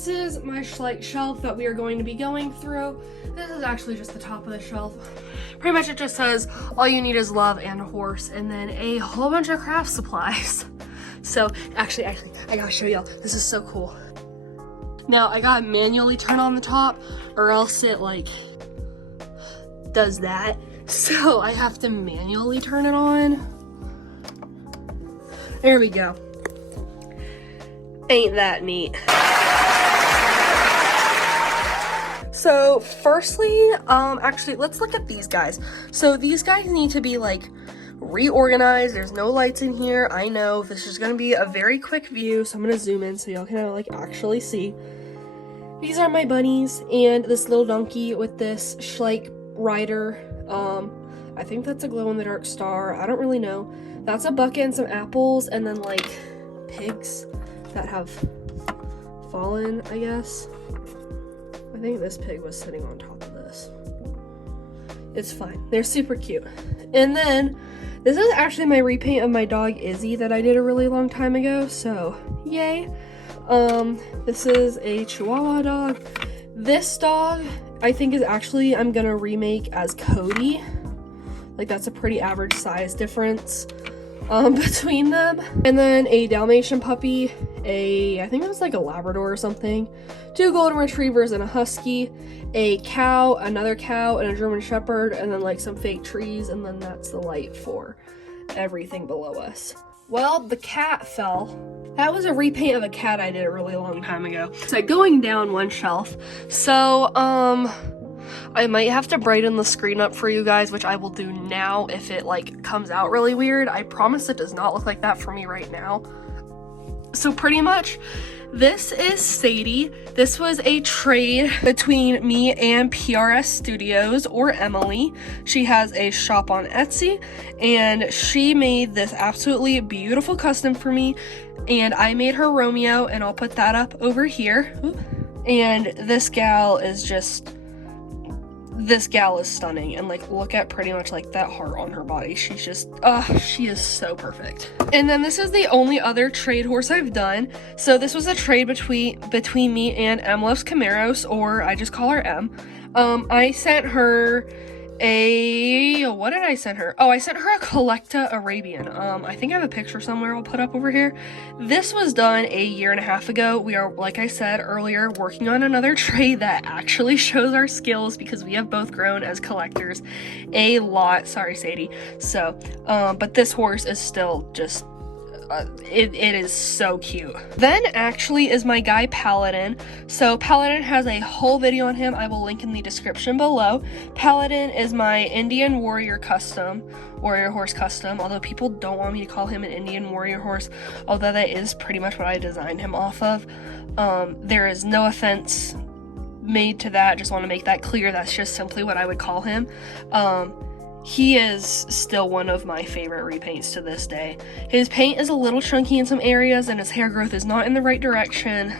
this is my Schleich shelf that we are going to be going through. This is actually just the top of the shelf. Pretty much it just says, all you need is love and a horse, and then a whole bunch of craft supplies. So, actually, I gotta show y'all. This is so cool. Now, I gotta manually turn on the top, or else it, like, does that. So, I have to manually turn it on. There we go. Ain't that neat? So firstly, actually let's look at these guys. So these guys need to be like reorganized. There's no lights in here. I know this is gonna be a very quick view, so I'm gonna zoom in so y'all can like actually see. These are my bunnies and this little donkey with this Schleich rider. I think that's a glow-in-the-dark star. I don't really know. That's a bucket and some apples, and then like pigs that have fallen, I guess. I think this pig was sitting on top of this. It's fine. They're super cute. And then this is actually my repaint of my dog Izzy that I did a really long time ago, so yay. This is a Chihuahua dog. This dog I think is actually I'm gonna remake as Cody. Like that's a pretty average size difference between them. And then a Dalmatian puppy, I think it was like a Labrador or something, 2 golden retrievers and a husky, a cow, another cow, and a German shepherd, and then like some fake trees, and then that's the light for everything below us. Well, the cat fell. That was a repaint of a cat I did a really long time ago. So going down one shelf. So, I might have to brighten the screen up for you guys, which I will do now if it like comes out really weird. I promise it does not look like that for me right now. So pretty much this is Sadie. This was a trade between me and PRS Studios, or Emily. She has a shop on Etsy and she made this absolutely beautiful custom for me, and I made her Romeo, and I'll put that up over here. And this gal is stunning, and like look at pretty much like that heart on her body. She's just she is so perfect. And then this is the only other trade horse I've done. So this was a trade between me and M Loves Camaros, or I just call her M. I sent her what did I send her? Oh, I sent her a Collecta Arabian. I think I have a picture somewhere I'll put up over here. This was done a 1.5 years ago. We are, like I said earlier, working on another trade that actually shows our skills, because we have both grown as collectors a lot. Sorry, Sadie. So, but this horse is still just it is so cute. Then actually is my guy Paladin. So Paladin has a whole video on him. I will link in the description below. Paladin is my Indian warrior horse custom, although people don't want me to call him an Indian warrior horse, although that is pretty much what I designed him off of. There is no offense made to that. Just want to make that clear. That's just simply what I would call him. He is still one of my favorite repaints to this day. His paint is a little chunky in some areas and his hair growth is not in the right direction,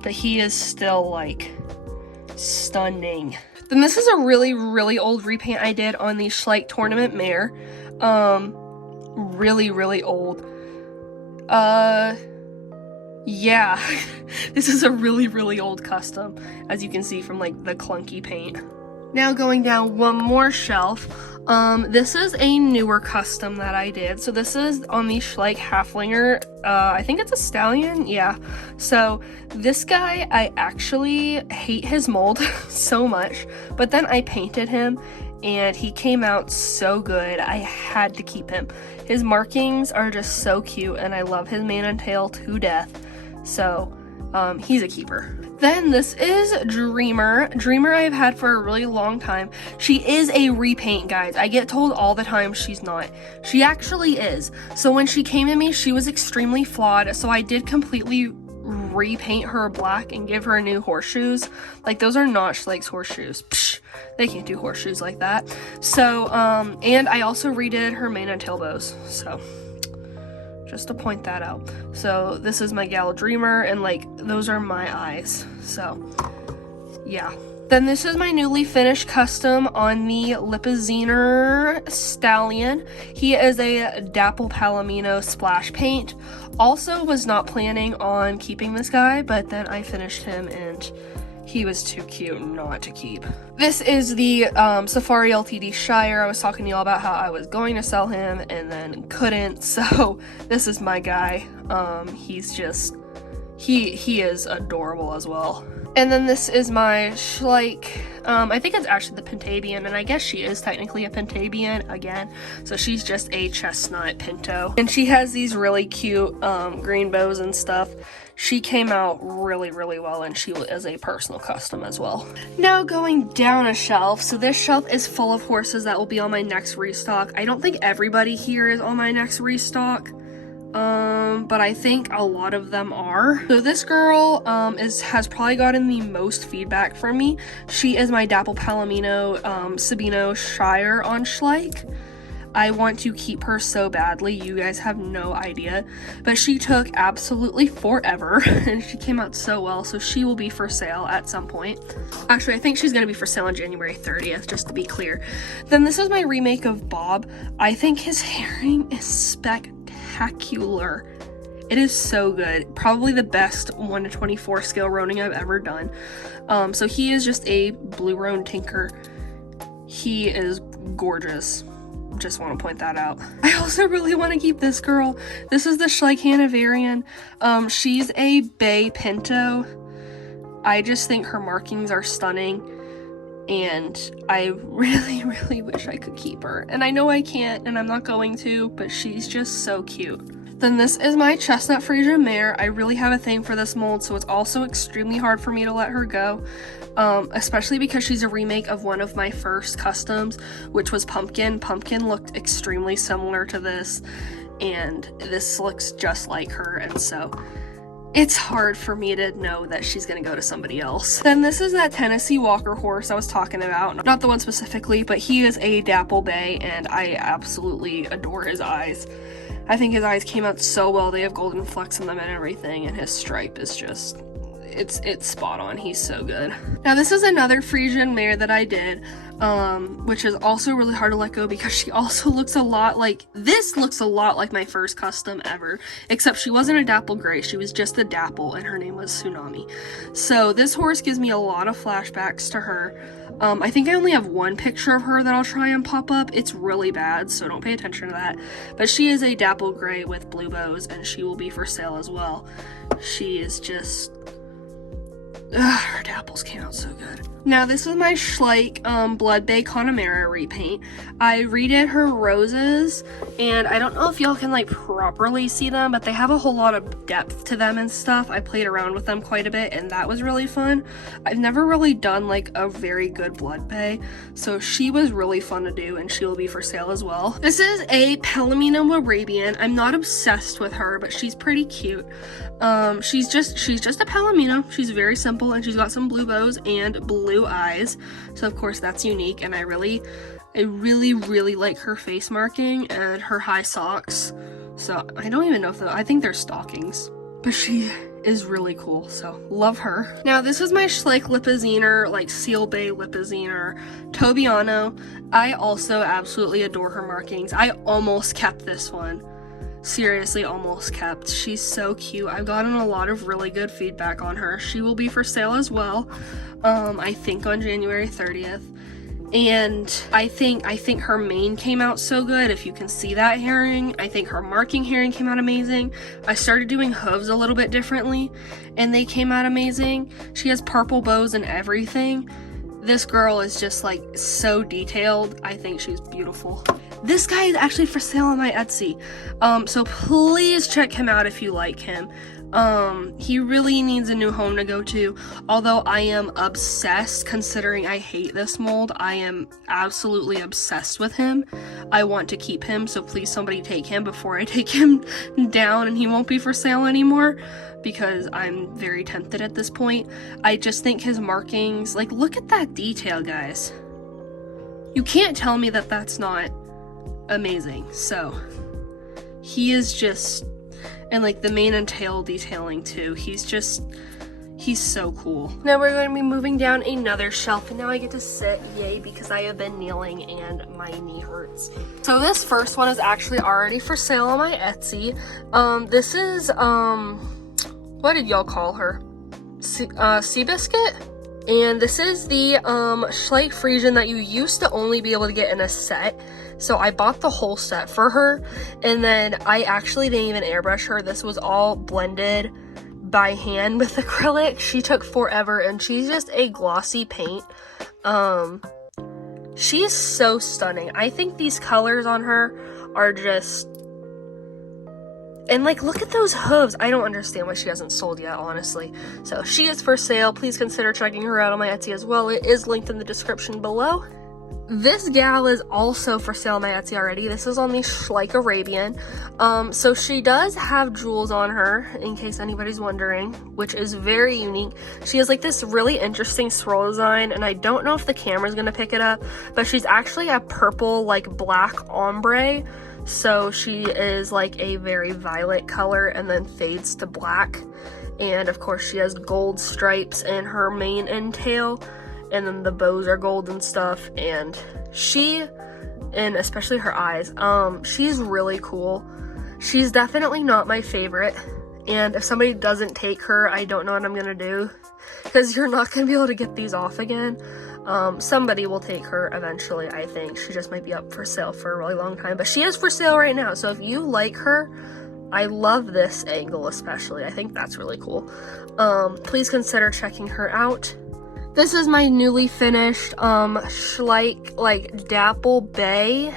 but he is still like stunning. Then this is a really, really old repaint I did on the Schleich Tournament mare. Really, really old. Yeah, this is a really, really old custom, as you can see from like the clunky paint. Now going down one more shelf, this is a newer custom that I did. So this is on the Schleich Halflinger. I think it's a stallion. Yeah. So this guy, I actually hate his mold so much, but then I painted him and he came out so good. I had to keep him. His markings are just so cute and I love his mane and tail to death. So he's a keeper. Then this is Dreamer. Dreamer I've had for a really long time. She is a repaint, guys. I get told all the time she's not. She actually is. So when she came to me, she was extremely flawed. So I did completely repaint her black and give her new horseshoes. Like, those are not Schleich's horseshoes. Psh, they can't do horseshoes like that. So, and I also redid her mane and tail bows. So, just to point that out. So this is my gal Dreamer, and like those are my eyes. So yeah, Then this is my newly finished custom on the Lipizzaner Stallion. He is a Dapple Palomino splash paint. Also was not planning on keeping this guy, but then I finished him and he was too cute not to keep. This is the Safari LTD Shire. I was talking to y'all about how I was going to sell him and then couldn't, so this is my guy. He's just, he is adorable as well. And then this is my Schleich. I think it's actually the Pentabian, and I guess she is technically a Pentabian again. So she's just a chestnut pinto. And she has these really cute green bows and stuff. She came out really, really well, and she is a personal custom as well. Now going down a shelf. So this shelf is full of horses that will be on my next restock. I don't think everybody here is on my next restock. But I think a lot of them are. So this girl has probably gotten the most feedback from me. She is my Dapple Palomino Sabino Shire on Schleich. I want to keep her so badly, you guys have no idea. But she took absolutely forever and she came out so well, so she will be for sale at some point. Actually, I think she's gonna be for sale on January 30th, just to be clear. Then this is my remake of Bob. I think his herring is spectacular. It is so good. Probably the best 1 to 24 scale roaning I've ever done. So he is just a blue roan tinker. He is gorgeous. Just want to point that out. I also really want to keep this girl. This is the Schleich Hanoverian. She's a Bay Pinto. I just think her markings are stunning. And I really, really wish I could keep her. And I know I can't, and I'm not going to, but she's just so cute. Then this is my Chestnut Frisia mare. I really have a thing for this mold, so it's also extremely hard for me to let her go. Especially because she's a remake of one of my first customs, which was Pumpkin. Pumpkin looked extremely similar to this, and this looks just like her, and so it's hard for me to know that she's gonna go to somebody else. Then this is that Tennessee Walker horse I was talking about. Not the one specifically, but he is a Dapple Bay, and I absolutely adore his eyes. I think his eyes came out so well. They have golden flecks in them and everything, and his stripe is just, it's spot on. He's so good. Now this is another Frisian mare that I did, which is also really hard to let go because she also looks a lot like, this looks a lot like my first custom ever, except she wasn't a Dapple Gray, she was just a Dapple, and her name was Tsunami. So this horse gives me a lot of flashbacks to her. I think I only have one picture of her that I'll try and pop up. It's really bad, so don't pay attention to that. But she is a Dapple Gray with blue bows, and she will be for sale as well. She is just, her dapples came out so good. Now this is my Schleich Blood Bay Connemara repaint. I redid her roses, and I don't know if y'all can like properly see them, but they have a whole lot of depth to them and stuff. I played around with them quite a bit, and that was really fun. I've never really done like a very good Blood Bay, so she was really fun to do, and she will be for sale as well. This is a Palomino Arabian. I'm not obsessed with her, but she's pretty cute. She's just a Palomino. She's very simple, and she's got some blue bows and blue eyes, so of course that's unique, and I really like her face marking and her high socks. So I don't even know if I think they're stockings, but she is really cool, so love her. Now this is my Schleich Lipizzaner, like Seal Bay Lipizzaner Tobiano. I also absolutely adore her markings. I almost kept this one. Seriously, almost kept. She's so cute. I've gotten a lot of really good feedback on her. She will be for sale as well, I think on January 30th. And I think her mane came out so good. If you can see that herring, I think her marking herring came out amazing. I started doing hooves a little bit differently, and they came out amazing. She has purple bows and everything. This girl is just like so detailed. I think she's beautiful. This guy is actually for sale on my Etsy, so please check him out if you like him. He really needs a new home to go to, although I am obsessed, considering I hate this mold. I am absolutely obsessed with him. I want to keep him, so please somebody take him before I take him down and he won't be for sale anymore, because I'm very tempted at this point. I just think his markings, like, look at that detail, guys. You can't tell me that that's not amazing. So he is just, and like the mane and tail detailing too, he's He's so cool. Now we're going to be moving down another shelf, and now I get to sit, yay, because I have been kneeling and my knee hurts. So this first one is actually already for sale on my Etsy. This is, what did y'all call her? Seabiscuit? And this is the Schleich Friesian that you used to only be able to get in a set. So I bought the whole set for her, and then I actually didn't even airbrush her. This was all blended by hand with acrylic. She took forever, and she's just a glossy paint. She's so stunning. I think these colors on her are just, and like, look at those hooves. I don't understand why she hasn't sold yet, honestly. So she is for sale. Please consider checking her out on my Etsy as well. It is linked in the description below. This gal is also for sale on my Etsy already. This is on the Schleich Arabian. So she does have jewels on her, in case anybody's wondering, which is very unique. She has like this really interesting swirl design, and I don't know if the camera's gonna pick it up, but she's actually a purple, like black ombre. So she is like a very violet color and then fades to black. And of course she has gold stripes in her mane and tail. And then the bows are gold and stuff, and she, and especially her eyes, she's really cool. She's definitely not my favorite, and if somebody doesn't take her, I don't know what I'm gonna do, because you're not gonna be able to get these off again. Somebody will take her eventually, I think. She just might be up for sale for a really long time, but she is for sale right now, so if you like her, I love this angle especially. I think that's really cool. Please consider checking her out. This is my newly finished Schleich, like, Dapple Bay,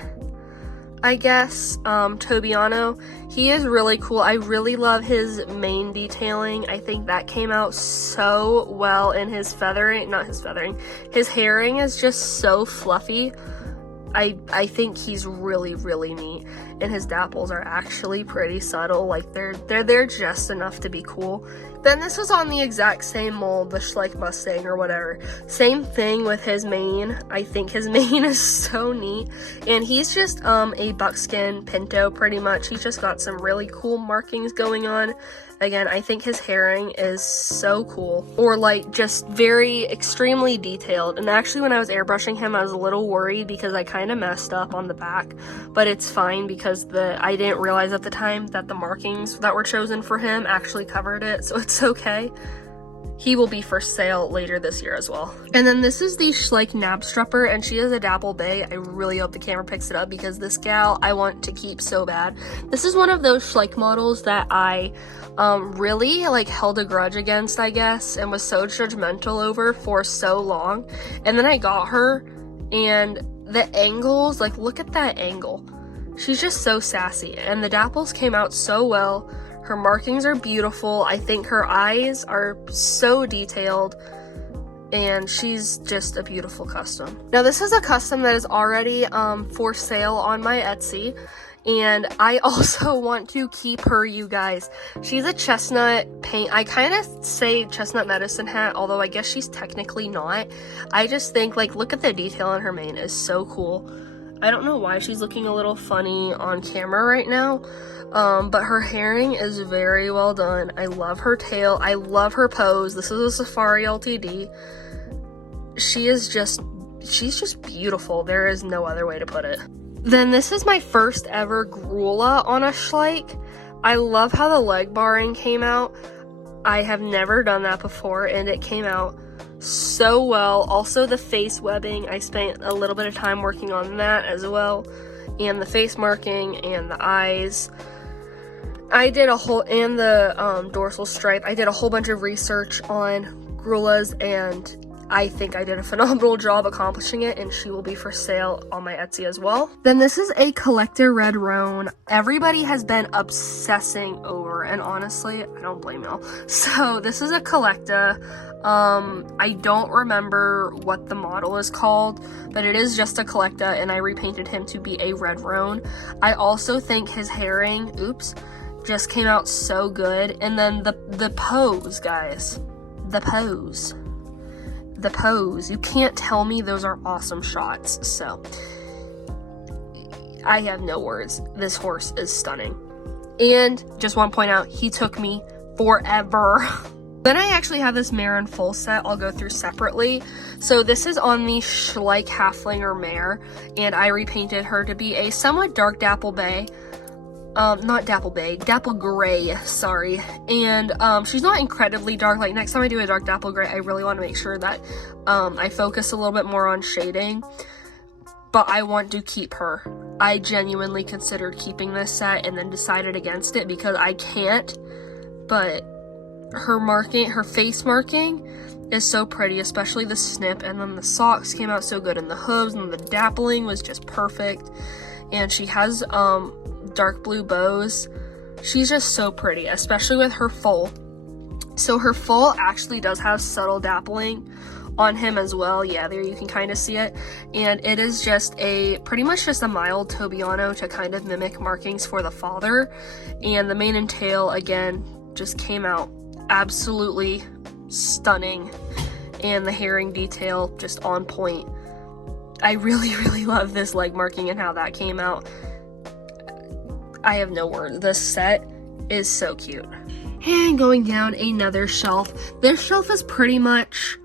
I guess, Tobiano. He is really cool. I really love his mane detailing. I think that came out so well in his feathering, not his feathering, his herring is just so fluffy. I think he's really, really neat, and his dapples are actually pretty subtle. Like, they're there just enough to be cool. Then this was on the exact same mold, the Schleich Mustang or whatever. Same thing with his mane. I think his mane is so neat, and he's just a buckskin pinto pretty much. He's just got some really cool markings going on. Again, I think his herring is so cool, or like just very extremely detailed. And actually when I was airbrushing him, I was a little worried because I kind of messed up on the back, but it's fine because I didn't realize at the time that the markings that were chosen for him actually covered it, so it's okay. He will be for sale later this year as well. And then this is the Schleich Knabstrupper, and she is a Dapple Bay. I really hope the camera picks it up because this gal I want to keep so bad. This is one of those Schleich models that I really like held a grudge against, I guess, and was so judgmental over for so long. And then I got her, and the angles, like, look at that angle. She's just so sassy, and the dapples came out so well. Her markings are beautiful. I think her eyes are so detailed, and she's just a beautiful custom. Now this is a custom that is already for sale on my Etsy, and I also want to keep her, you guys. She's a chestnut paint. I kind of say chestnut medicine hat, although I guess she's technically not. I just think, like, look at the detail on her mane is so cool. I don't know why she's looking a little funny on camera right now, but her herring is very well done. I love her tail. I love her pose. This is a Safari LTD. She's just beautiful. There is no other way to put it. Then this is my first ever Grula on a Schleich. I love how the leg barring came out. I have never done that before, and it came out so well. Also the face webbing, I spent a little bit of time working on that as well, and the face marking and the eyes. I did a whole, and the dorsal stripe. I did a whole bunch of research on Grulas, and I think I did a phenomenal job accomplishing it, and she will be for sale on my Etsy as well. Then this is a collector red roan. Everybody has been obsessing over, and honestly, I don't blame y'all. So this is a collector. I don't remember what the model is called, but it is just a collector, and I repainted him to be a red roan. I also think his herring, oops, just came out so good. And then the pose, guys, the pose, you can't tell me those are awesome shots. So I have no words. This horse is stunning. And just want to point out, he took me forever Then I actually have this mare in full set I'll go through separately. So this is on the Schleich Halflinger mare, and I repainted her to be a somewhat dark dapple bay. Not dapple bay, dapple gray, sorry. And she's not incredibly dark. Like, next time I do a dark dapple gray, I really want to make sure that I focus a little bit more on shading. But I want to keep her. I genuinely considered keeping this set and then decided against it because I can't. But her face marking is so pretty, especially the snip, and then the socks came out so good, and the hooves and the dappling was just perfect. And she has dark blue bows. She's just so pretty, especially with her foal. So her foal actually does have subtle dappling on him as well. Yeah, there you can kind of see it, and it is just pretty much just a mild Tobiano to kind of mimic markings for the father. And the mane and tail again just came out absolutely stunning, and the herring detail just on point. I really love this leg marking and how that came out. I have no words. This set is so cute. And going down another shelf, this shelf is pretty much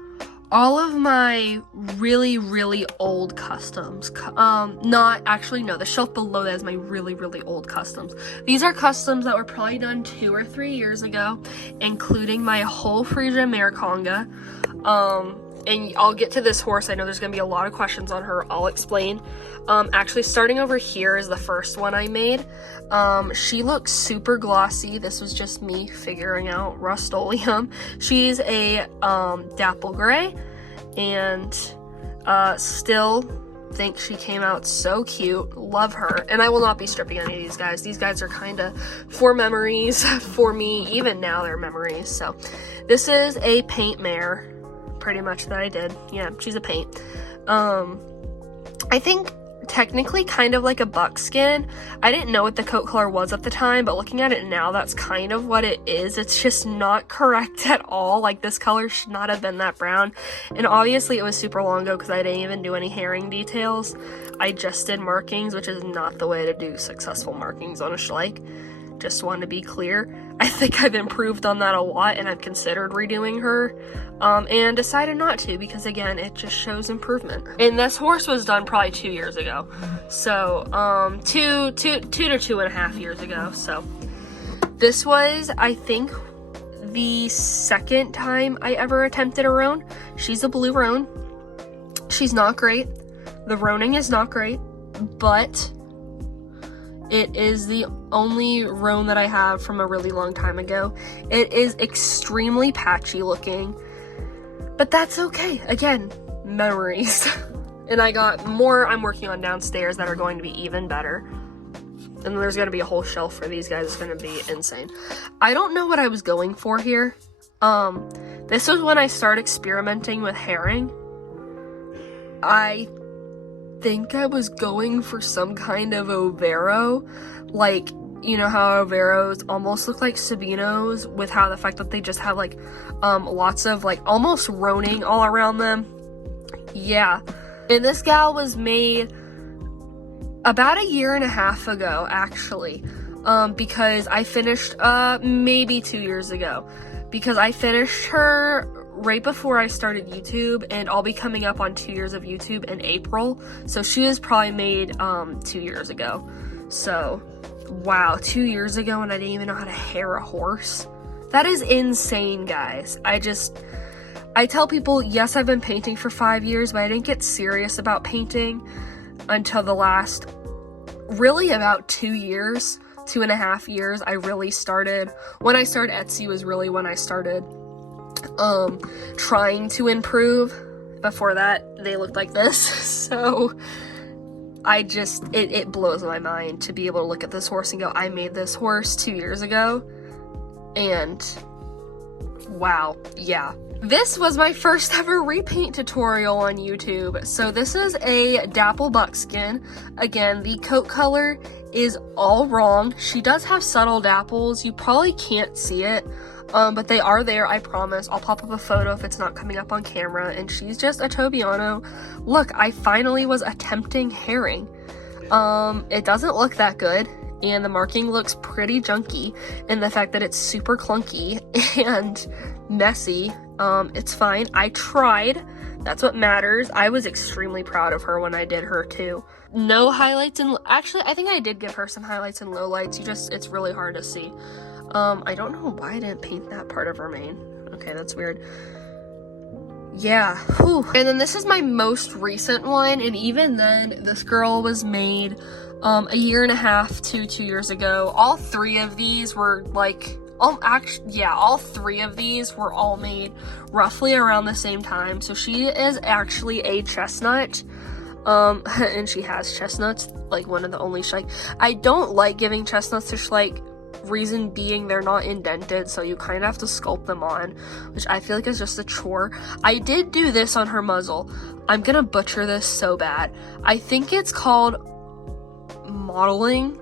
all of my really old customs. The shelf below that is my really old customs. These are customs that were probably done 2 or 3 years ago, including my whole Frisia Mariconga. And I'll get to this horse. I know there's gonna be a lot of questions on her. I'll explain. Actually, starting over here is the first one I made. She looks super glossy. This was just me figuring out Rust-Oleum. She's a dapple gray, and still think she came out so cute. Love her. And I will not be stripping any of these guys. These guys are kind of for memories for me. Even now they're memories. So this is a paint mare, pretty much, that I did. Yeah, she's a paint. I think technically kind of like a buckskin. I didn't know what the coat color was at the time, but looking at it now, that's kind of what it is. It's just not correct at all. Like, this color should not have been that brown. And obviously it was super long ago because I didn't even do any herring details. I just did markings, which is not the way to do successful markings on a Schleich. Just want to be clear. I think I've improved on that a lot, and I've considered redoing her, and decided not to because, again, it just shows improvement. And this horse was done probably 2 years ago. So, 2 to 2.5 years ago. So, this was, I think, the second time I ever attempted a roan. She's a blue roan. She's not great. The roaning is not great, but it is the only roan that I have from a really long time ago. It is extremely patchy looking, but that's okay. Again, memories. And I got more I'm working on downstairs that are going to be even better. And there's going to be a whole shelf for these guys. It's going to be insane. I don't know what I was going for here. This was when I started experimenting with herring. I think I was going for some kind of overo, like, you know how overos almost look like Sabinos, with how the fact that they just have like lots of like almost roaning all around them. Yeah, and this gal was made about 1.5 years ago, actually, because I finished maybe 2 years ago, because I finished her right before I started YouTube, and I'll be coming up on 2 years of YouTube in April. So she was probably made 2 years ago. So wow, 2 years ago, and I didn't even know how to hair a horse. That is insane, guys. I tell people, yes, I've been painting for 5 years, but I didn't get serious about painting until the last, really about 2 years, 2.5 years. I really started, when I started Etsy was really when I started trying to improve. Before that, they looked like this. So it blows my mind to be able to look at this horse and go, I made this horse 2 years ago, and wow, yeah. This was my first ever repaint tutorial on YouTube. So this is a dapple buckskin. Again, the coat color is all wrong. She does have subtle dapples. You probably can't see it, but they are there, I promise. I'll pop up a photo if it's not coming up on camera. And she's just a Tobiano. Look, I finally was attempting herring. It doesn't look that good. and the marking looks pretty junky, and the fact that it's super clunky and messy, it's fine. I tried. That's what matters. I was extremely proud of her when I did her too. No highlights, and actually I think I did give her some highlights and lowlights. It's really hard to see. I don't know why I didn't paint that part of her mane. Okay, that's weird. Yeah, whew. And then this is my most recent one, and even then, this girl was made a year and a half to 2 years ago. All three of these were like, all three of these were all made roughly around the same time. So she is actually a chestnut, and she has chestnuts, like one of the only I don't like giving chestnuts to Schleich. Reason being, they're not indented, so you kind of have to sculpt them on, which I feel like is just a chore. I did do this on her muzzle. I'm gonna butcher this so bad. I think it's called mottling,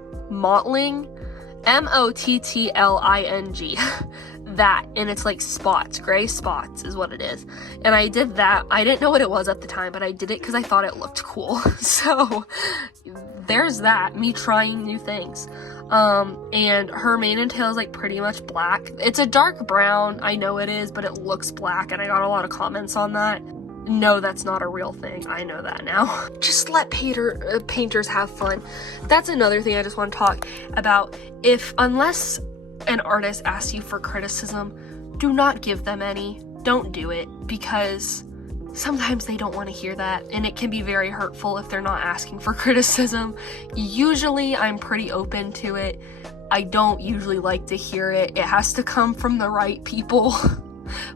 M-O-T-T-L-I-N-G. That, and it's like spots, gray spots is what it is. And I did that. I didn't know what it was at the time, but I did it because I thought it looked cool. So there's that, me trying new things. And her mane and tail is like pretty much black. It's a dark brown, I know it is, but it looks black, and I got a lot of comments on that. No, that's not a real thing. I know that now. Just let painters have fun. That's another thing I just want to talk about. Unless an artist asks you for criticism, do not give them any. Don't do it, because sometimes they don't want to hear that, and it can be very hurtful if they're not asking for criticism. Usually I'm pretty open to it. I don't usually like to hear it. It has to come from the right people.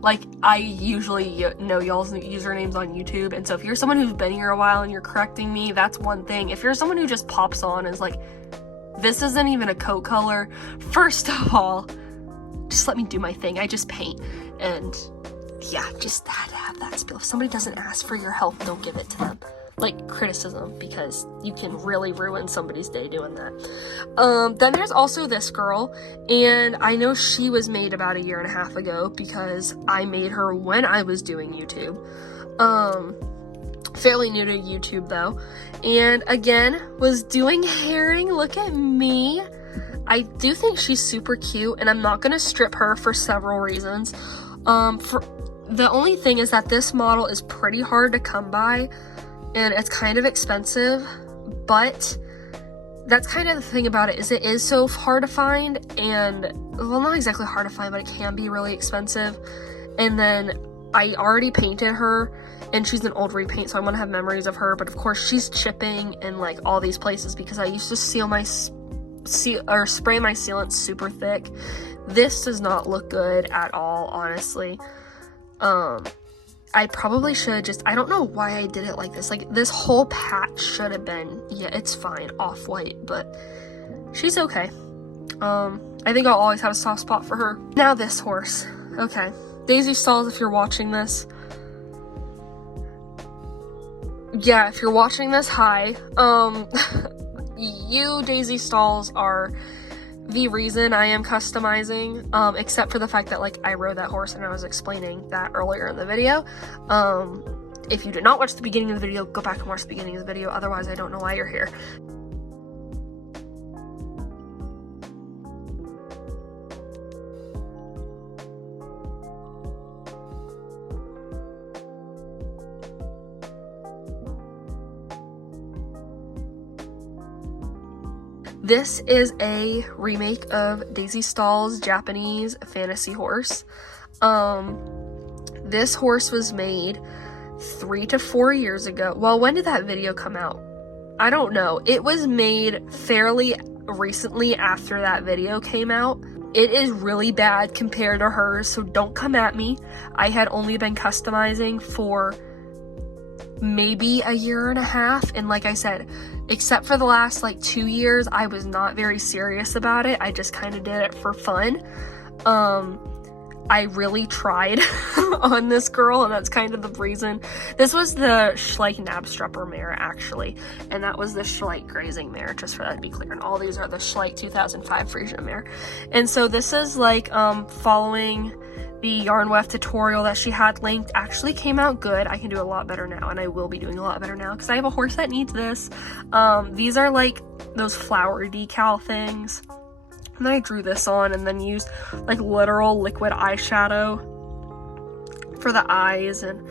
Like, I usually know y'all's usernames on YouTube, and so if you're someone who's been here a while and you're correcting me, that's one thing. If you're someone who just pops on and is like, this isn't even a coat color, first of all, just let me do my thing. I just paint, and yeah, just have that spiel. If somebody doesn't ask for your help, don't give it to them. Like, criticism, because you can really ruin somebody's day doing that. Then there's also this girl, and I know she was made about a year and a half ago because I made her when I was doing YouTube. Fairly new to YouTube though, and again, was doing herring. Look at me. I do think she's super cute, and I'm not gonna strip her for several reasons. The only thing is that this model is pretty hard to come by, and it's kind of expensive, but that's kind of the thing about it, is it is so hard to find, and, well, not exactly hard to find, but it can be really expensive. And then I already painted her, and she's an old repaint, so I want to have memories of her, but of course she's chipping in like all these places because I used to spray my sealant super thick. This does not look good at all, honestly. I probably should I don't know why I did it like this. Like, this whole patch should have been, yeah, it's fine, off-white, but she's okay. I think I'll always have a soft spot for her. Now this horse. Okay. Daisy Stalls, if you're watching this. Yeah, if you're watching this, hi. You, Daisy Stalls, are the reason I am customizing, except for the fact that, like, I rode that horse and I was explaining that earlier in the video. If you did not watch the beginning of the video, go back and watch the beginning of the video, otherwise I don't know why you're here. This is a remake of Daisy Stalls' Japanese fantasy horse. This horse was made 3 to 4 years ago. Well, when did that video come out? I don't know. It was made fairly recently after that video came out. It is really bad compared to hers, so don't come at me. I had only been customizing for maybe a year and a half, and like I said, except for the last like 2 years, I was not very serious about it. I just kind of did it for fun. I really tried on this girl, and that's kind of the reason. This was the Schleich Knabstrupper mare, actually, and that was the Schleich grazing mare, just for that to be clear. And all these are the Schleich 2005 Frisian mare. And so this is like following the yarn weft tutorial that she had linked. Actually came out good. I can do a lot better now, and I will be doing a lot better now because I have a horse that needs this. These are like those flower decal things. And then I drew this on and then used like literal liquid eyeshadow for the eyes. And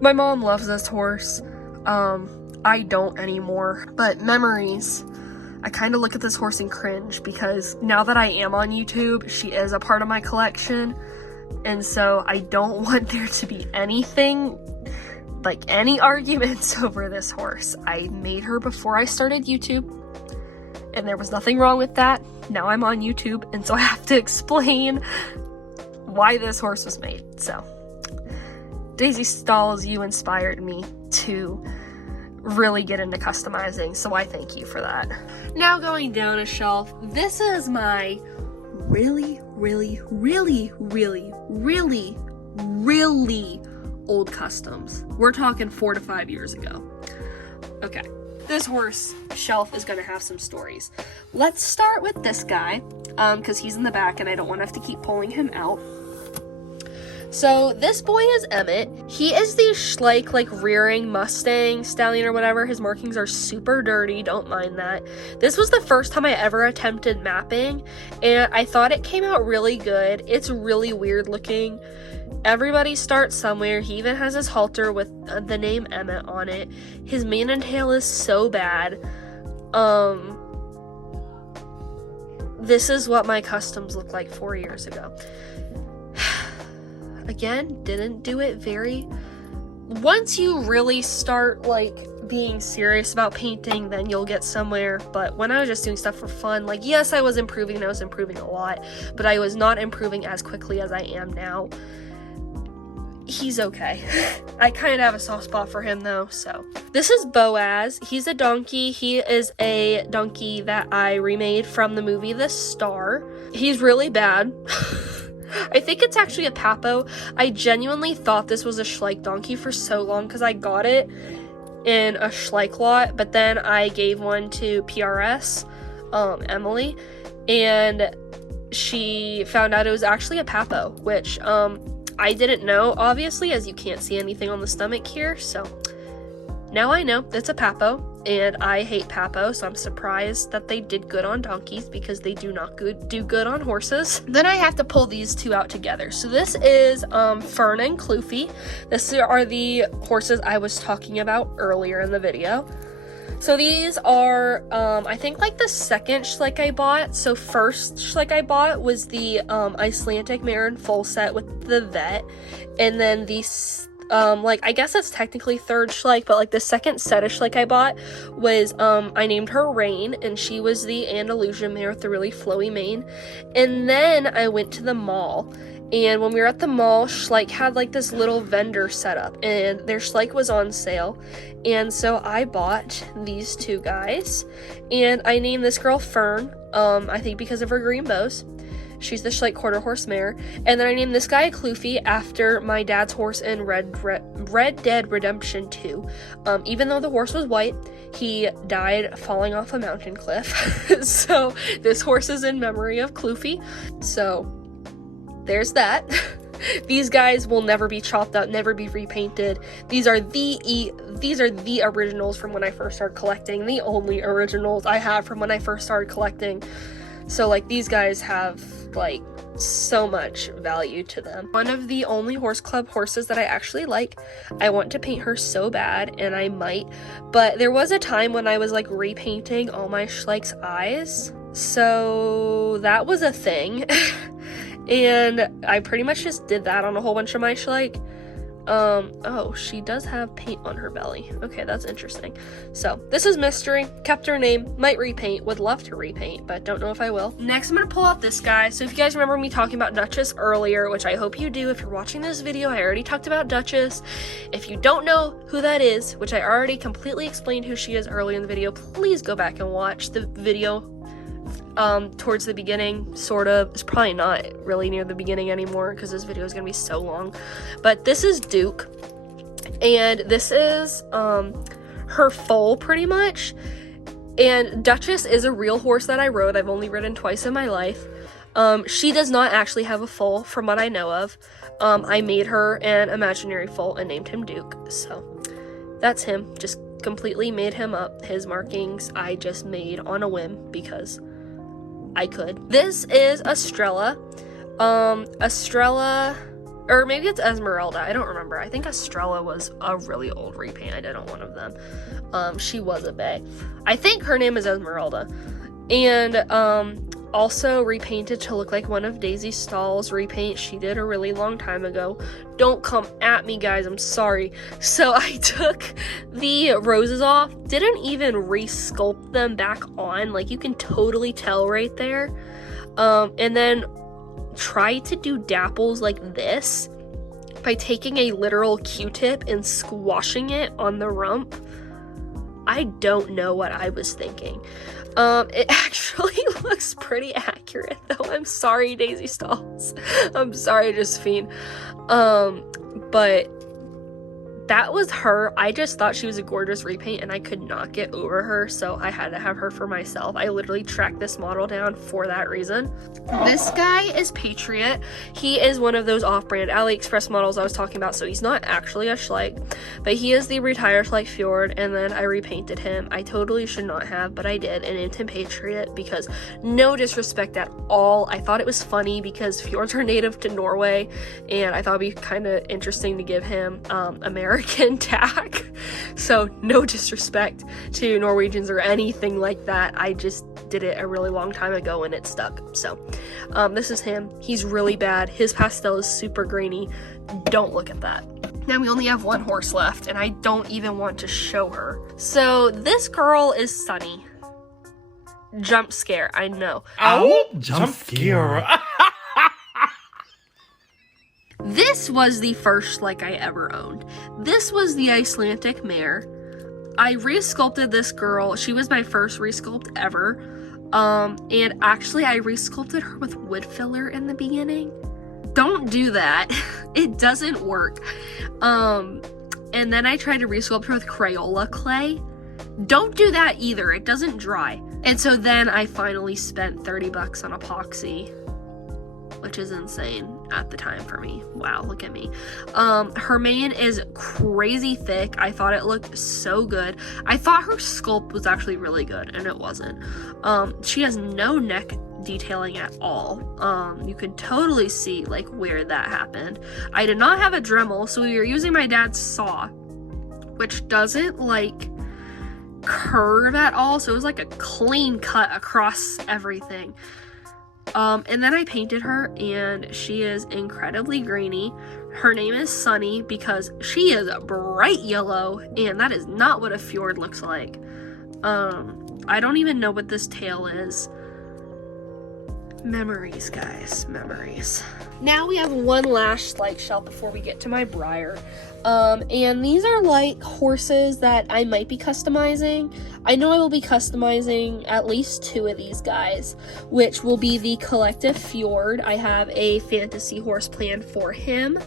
my mom loves this horse. I don't anymore, but memories. I kind of look at this horse and cringe because now that I am on YouTube, she is a part of my collection. And so I don't want there to be anything, like any arguments over this horse. I made her before I started YouTube, and there was nothing wrong with that. Now I'm on YouTube, and so I have to explain why this horse was made. So, Daisy Stalls, you inspired me to really get into customizing, so I thank you for that. Now going down a shelf, this is my really old customs. We're talking 4 to 5 years ago. Okay. This horse shelf is going to have some stories. Let's start with this guy, because he's in the back and I don't want to have to keep pulling him out. So this boy is Emmett. He is the Schleich, like, rearing Mustang stallion or whatever. His markings are super dirty, don't mind that. This was the first time I ever attempted mapping, and I thought it came out really good. It's really weird looking. Everybody starts somewhere. He even has his halter with the name Emmett on it. His mane and tail is so bad. This is what my customs looked like 4 years ago. Again, didn't do it very... Once you really start, like, being serious about painting, then you'll get somewhere. But when I was just doing stuff for fun, like, yes, I was improving, and I was improving a lot, but I was not improving as quickly as I am now. He's okay. I kind of have a soft spot for him, though, so. This is Boaz. He's a donkey. He is a donkey that I remade from the movie The Star. He's really bad. I think it's actually a Papo. I genuinely thought this was a Schleich donkey for so long because I got it in a Schleich lot, but then I gave one to PRS, Emily, and she found out it was actually a Papo, which I didn't know, obviously, as you can't see anything on the stomach here, so now I know it's a Papo, and I hate Papo, so I'm surprised that they did good on donkeys because they do not do good on horses. Then I have to pull these two out together. So this is Fern and Kloofy. These are the horses I was talking about earlier in the video. So these are, I think, like the second Schleich I bought. So first Schleich I bought was the Icelandic mare in full set with the vet, and then these like, I guess that's technically third Schleich, but like the second set of Schleich I bought was, I named her Rain, and she was the Andalusian mare with the really flowy mane. And then I went to the mall, and when we were at the mall, Schleich had like this little vendor set up, and their Schleich was on sale, and so I bought these two guys, and I named this girl Fern, I think because of her green bows. She's the Schleich quarter horse mare. And then I named this guy Kloofy after my dad's horse in Red Dead Redemption 2. Even though the horse was white, he died falling off a mountain cliff. So this horse is in memory of Kloofy. So there's that. These guys will never be chopped up, never be repainted. These are the originals from when I first started collecting. The only originals I have from when I first started collecting. So, like, these guys have, like, so much value to them. One of the only horse club horses that I actually like. I want to paint her so bad, and I might. But there was a time when I was, like, repainting all my Schleich's eyes. So, that was a thing. And I pretty much just did that on a whole bunch of my Schleich. Oh, she does have paint on her belly. Okay, that's interesting. So, this is Mystery. Kept her name. Might repaint. Would love to repaint, but don't know if I will. Next, I'm going to pull out this guy. So, if you guys remember me talking about Duchess earlier, which I hope you do. If you're watching this video, I already talked about Duchess. If you don't know who that is, which I already completely explained who she is earlier in the video, please go back and watch the video towards the beginning, sort of. It's probably not really near the beginning anymore because this video is gonna be so long. But this is Duke, and this is her foal pretty much. And Duchess is a real horse that I rode. I've only ridden twice in my life. She does not actually have a foal from what I know of. I made her an imaginary foal and named him Duke. So that's him. Just completely made him up. His markings I just made on a whim because I could. This is Estrella. Estrella, or maybe it's Esmeralda. I don't remember. I think Estrella was a really old repaint. I did on one of them. She was a bae. I think her name is Esmeralda. And also repainted to look like one of Daisy Stahl's repaints she did a really long time ago. Don't come at me, guys, I'm sorry. So I took the roses off, didn't even re-sculpt them back on, like you can totally tell right there, and then tried to do dapples like this by taking a literal Q-tip and squashing it on the rump. I don't know what I was thinking. It actually looks pretty accurate though. I'm sorry, Daisy Stalls. I'm sorry, Josephine. But that was her. I just thought she was a gorgeous repaint and I could not get over her, so I had to have her for myself. I literally tracked this model down for that reason. This guy is Patriot. He is one of those off-brand AliExpress models I was talking about, so he's not actually a Schleich, but he is the retired Schleich Fjord, and then I repainted him. I totally should not have, but I did, and named him Patriot because no disrespect at all. I thought it was funny because fjords are native to Norway, and I thought it'd be kind of interesting to give him American tag. So no disrespect to Norwegians or anything like that. I just did it a really long time ago and it stuck. So this is him. He's really bad. His pastel is super grainy. Don't look at that. Now we only have one horse left and I don't even want to show her. So this girl is Sunny. Jump scare, I know. Ow! Jump scare. This was the first Schleich I ever owned. This was the Icelandic mare. I re-sculpted this girl. She was my first re-sculpt ever. And actually I re-sculpted her with wood filler in the beginning. Don't do that. It doesn't work. And then I tried to re-sculpt her with Crayola clay. Don't do that either. It doesn't dry. And so then I finally spent 30 bucks on epoxy, which is insane at the time for me. Wow, look at me. Her mane is crazy thick. I thought it looked so good. I thought her sculpt was actually really good, and it wasn't. She has no neck detailing at all. You could totally see like where that happened. I did not have a Dremel, so we were using my dad's saw, which doesn't like curve at all, so it was like a clean cut across everything. And then I painted her and she is incredibly grainy. Her name is Sunny because she is bright yellow and that is not what a fjord looks like. I don't even know what this tail is. Memories, guys, memories. Now we have one last Schleich shelf before we get to my Breyer. And these are like horses that I might be customizing. I know I will be customizing at least two of these guys, which will be the Collective Fjord. I have a fantasy horse planned for him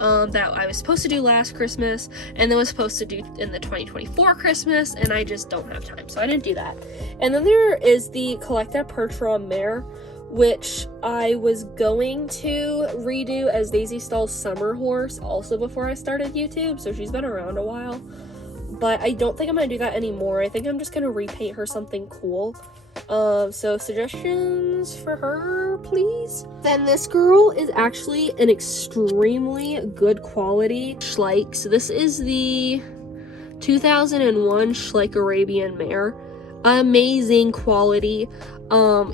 that I was supposed to do last Christmas and then was supposed to do in the 2024 Christmas, and I just don't have time, so I didn't do that. And then there is the Collective Percheron mare, which I was going to redo as Daisy Stahl's summer horse also before I started YouTube, so she's been around a while. But I don't think I'm going to do that anymore. I think I'm just going to repaint her something cool. So suggestions for her, please? Then this girl is actually an extremely good quality Schleich. So this is the 2001 Schleich Arabian mare. Amazing quality.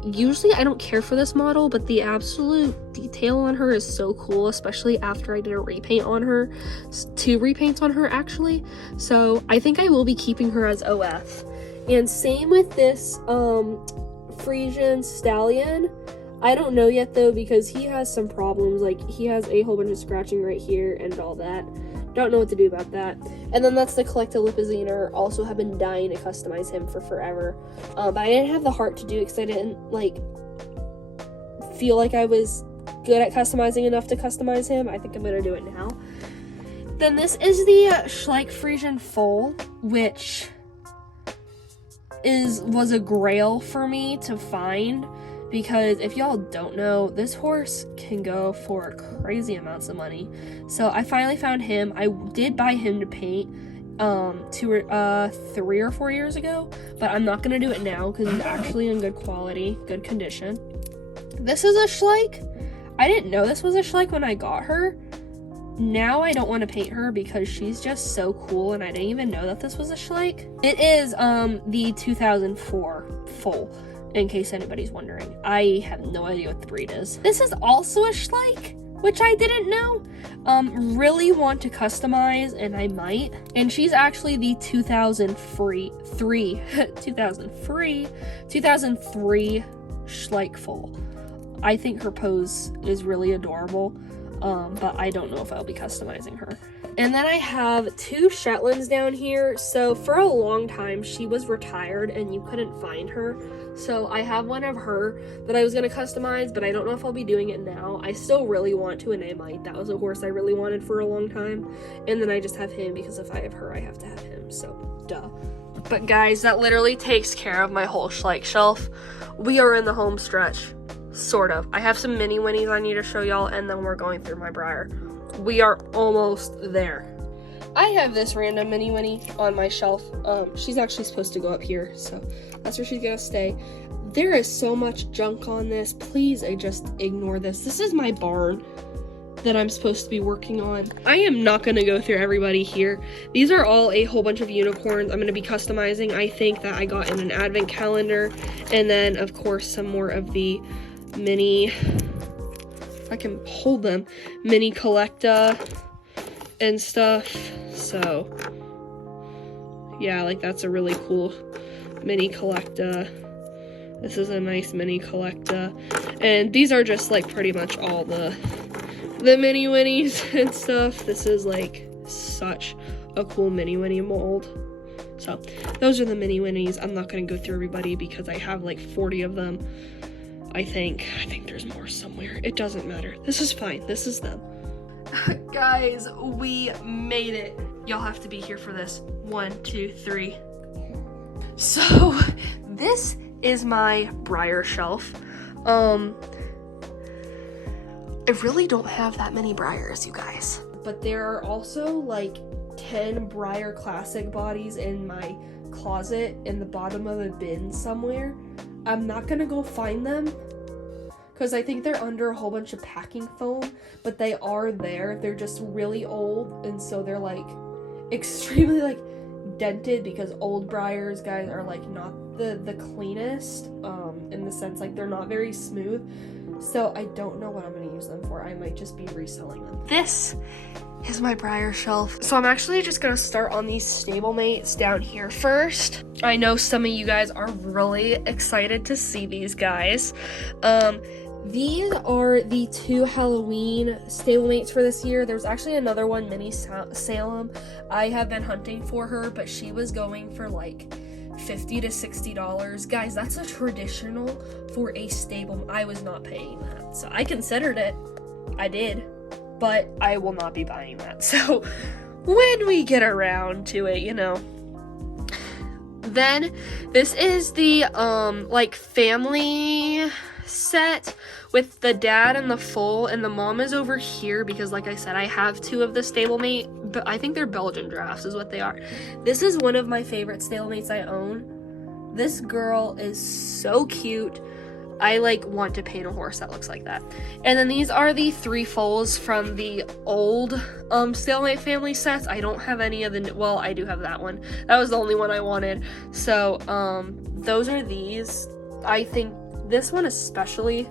Usually I don't care for this model, but the absolute detail on her is so cool, especially after I did a repaint on her, 2 repaints on her actually. So I think I will be keeping her as OF. And same with this Frisian stallion. I don't know yet though, because he has some problems. Like he has a whole bunch of scratching right here and all that. Don't know what to do about that. And then that's the Collecta Lipizzaner. Also have been dying to customize him for forever. But I didn't have the heart to do it because I didn't, like, feel like I was good at customizing enough to customize him. I think I'm going to do it now. Then this is the Schleich Friesian Foal, which was a grail for me to find, because if y'all don't know, this horse can go for crazy amounts of money. So I finally found him. I did buy him to paint 3 or 4 years ago, but I'm not gonna do it now because he's actually in good quality, good condition. This is a Schleich. I didn't know this was a Schleich when I got her. Now I don't want to paint her because she's just so cool, and I didn't even know that this was a Schleich. It is the 2004 foal, in case anybody's wondering. I have no idea what the breed is. This is also a Schleich, which I didn't know. Really want to customize, and I might. And she's actually the 2003 Schleich foal. I think her pose is really adorable. But I don't know if I'll be customizing her. And then I have 2 Shetlands down here. So for a long time, she was retired and you couldn't find her. So I have one of her that I was going to customize, but I don't know if I'll be doing it now. I still really want to, and I might. That was a horse I really wanted for a long time. And then I just have him because if I have her, I have to have him. So, duh. But guys, that literally takes care of my whole Schleich shelf. We are in the home stretch. Sort of. I have some mini winnies I need to show y'all, and then we're going through my Breyer. We are almost there. I have this random mini winnie on my shelf. She's actually supposed to go up here, so that's where she's gonna stay. There is so much junk on this. Please, just ignore this. This is my barn that I'm supposed to be working on. I am not gonna go through everybody here. These are all a whole bunch of unicorns I'm gonna be customizing. I think that I got in an advent calendar, and then of course some more of the mini, if I can hold them, mini Collecta and stuff. So yeah, like that's a really cool mini Collecta. This is a nice mini Collecta, and these are just like pretty much all the mini winnies and stuff. This is like such a cool mini winnie mold. So those are the mini winnies. I'm not going to go through everybody because I have like 40 of them. I think there's more somewhere. It doesn't matter. This is fine. This is them. Guys, we made it. Y'all have to be here for this. 1, 2, 3. So this is my Breyer shelf. I really don't have that many Breyers, you guys. But there are also like 10 Breyer classic bodies in my closet in the bottom of a bin somewhere. I'm not gonna go find them because I think they're under a whole bunch of packing foam, but they are there. They're just really old, and so they're like extremely like dented because old Breyers, guys, are like not the cleanest in the sense like they're not very smooth. So I don't know what I'm gonna use them for. I might just be reselling them. This is my Breyer shelf. So I'm actually just gonna start on these stablemates down here first. I know some of you guys are really excited to see these guys. These are the 2 Halloween stablemates for this year. There's actually another one, Mini Salem. I have been hunting for her, but she was going for like $50 to $60. Guys, that's a traditional for a stable. I was not paying that. So I considered it. I did. But I will not be buying that. So when we get around to it, you know. Then this is the like family set with the dad and the foal, and the mom is over here because like I said, I have 2 of the stablemate, but I think they're Belgian drafts is what they are. This is one of my favorite stablemates I own. This girl is so cute. I like want to paint a horse that looks like that. And then these are the 3 foals from the old stalemate family sets. I don't have any of the, well, I do have that one. That was the only one I wanted. So those are these. I think this one especially,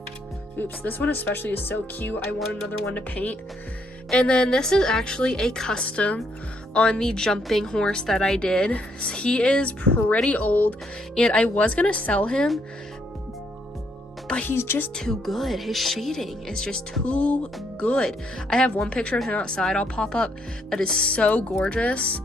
this one especially is so cute. I want another one to paint. And then this is actually a custom on the jumping horse that I did. He is pretty old, and I was gonna sell him, but he's just too good. His shading is just too good. I have one picture of him outside I'll pop up that is so gorgeous.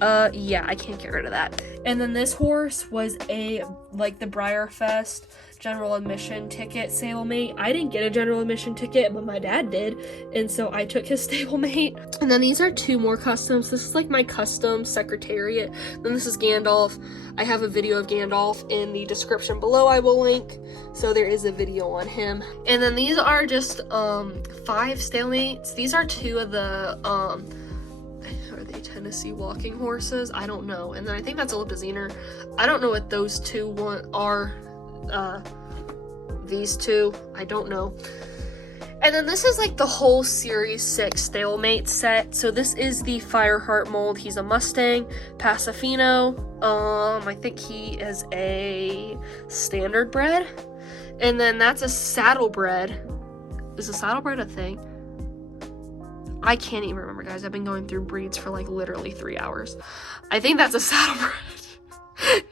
Yeah, I can't get rid of that. And then this horse was the Breyer Fest general admission ticket stablemate. I didn't get a general admission ticket, but my dad did, and so I took his stablemate. And then these are two more customs. This is like my custom Secretariat. Then this is Gandalf. I have a video of Gandalf in the description below. I will link, so there is a video on him. And then these are just 5 stablemates. These are 2 of the are they Tennessee walking horses? I don't know. And then I think that's a Lipizzaner. I don't know what those 2 are. These 2, I don't know. And then this is like the whole Series 6 stablemate set. So this is the Fireheart mold. He's a Mustang Pasifino. I think he is a standard bred. And then that's a saddlebred. Is a saddlebred a thing? I can't even remember, guys. I've been going through breeds for like literally 3 hours. I think that's a saddlebred.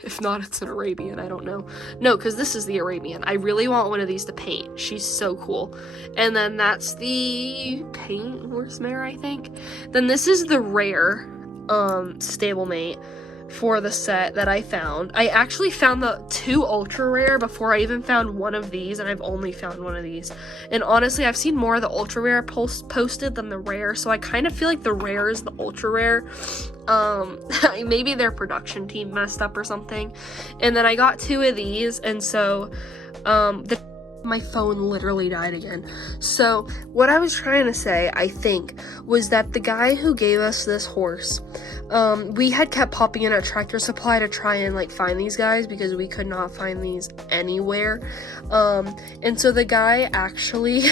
If not, it's an Arabian. I don't know. No, because this is the Arabian. I really want one of these to paint. She's so cool. And then that's the paint horse mare, I think. Then this is the rare stablemate for the set that I found. I actually found the 2 ultra rare before I even found one of these, and I've only found one of these. And honestly, I've seen more of the ultra rare posted than the rare, so I kind of feel like the rare is the ultra rare. Maybe their production team messed up or something. And then I got 2 of these, and so my phone literally died again. So what I was trying to say, I think, was that the guy who gave us this horse, we had kept popping in at Tractor Supply to try and like find these guys because we could not find these anywhere. And so the guy actually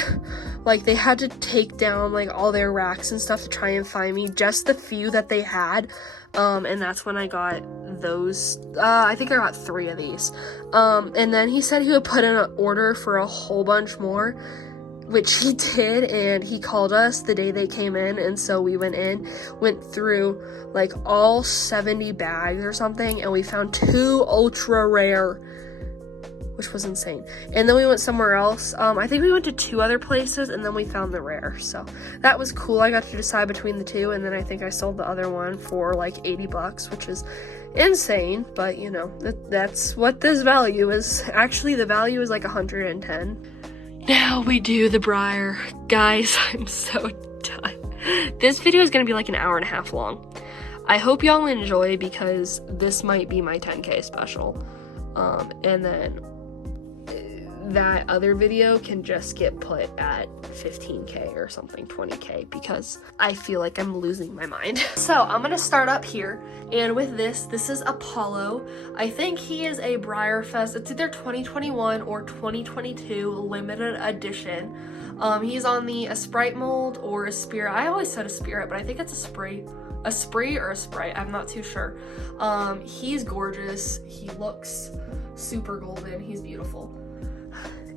like they had to take down like all their racks and stuff to try and find me, just the few that they had. And that's when I got those. I think I got 3 of these. And then he said he would put in an order for a whole bunch more, which he did, and he called us the day they came in, and so we went through like all 70 bags or something, and we found 2 ultra rare, which was insane. And then we went somewhere else. I think we went to 2 other places, and then we found the rare. So that was cool. I got to decide between the 2, and then I think I sold the other one for like 80 bucks, which is insane. But you know, that's what this value is. Actually, the value is like 110. Now we do the Breyer. Guys, I'm so done. This video is gonna be like an hour and a half long. I hope y'all enjoy, because this might be my 10K special. And then that other video can just get put at 15K or something, 20K, because I feel like I'm losing my mind. So I'm gonna start up here, and with this is Apollo. I think he is a Breyer Fest. It's either 2021 or 2022 limited edition. He's on the a Sprite mold or a Spirit. I always said a Spirit, but I think it's a Sprite or a Sprite. I'm not too sure. He's gorgeous. He looks super golden. He's beautiful.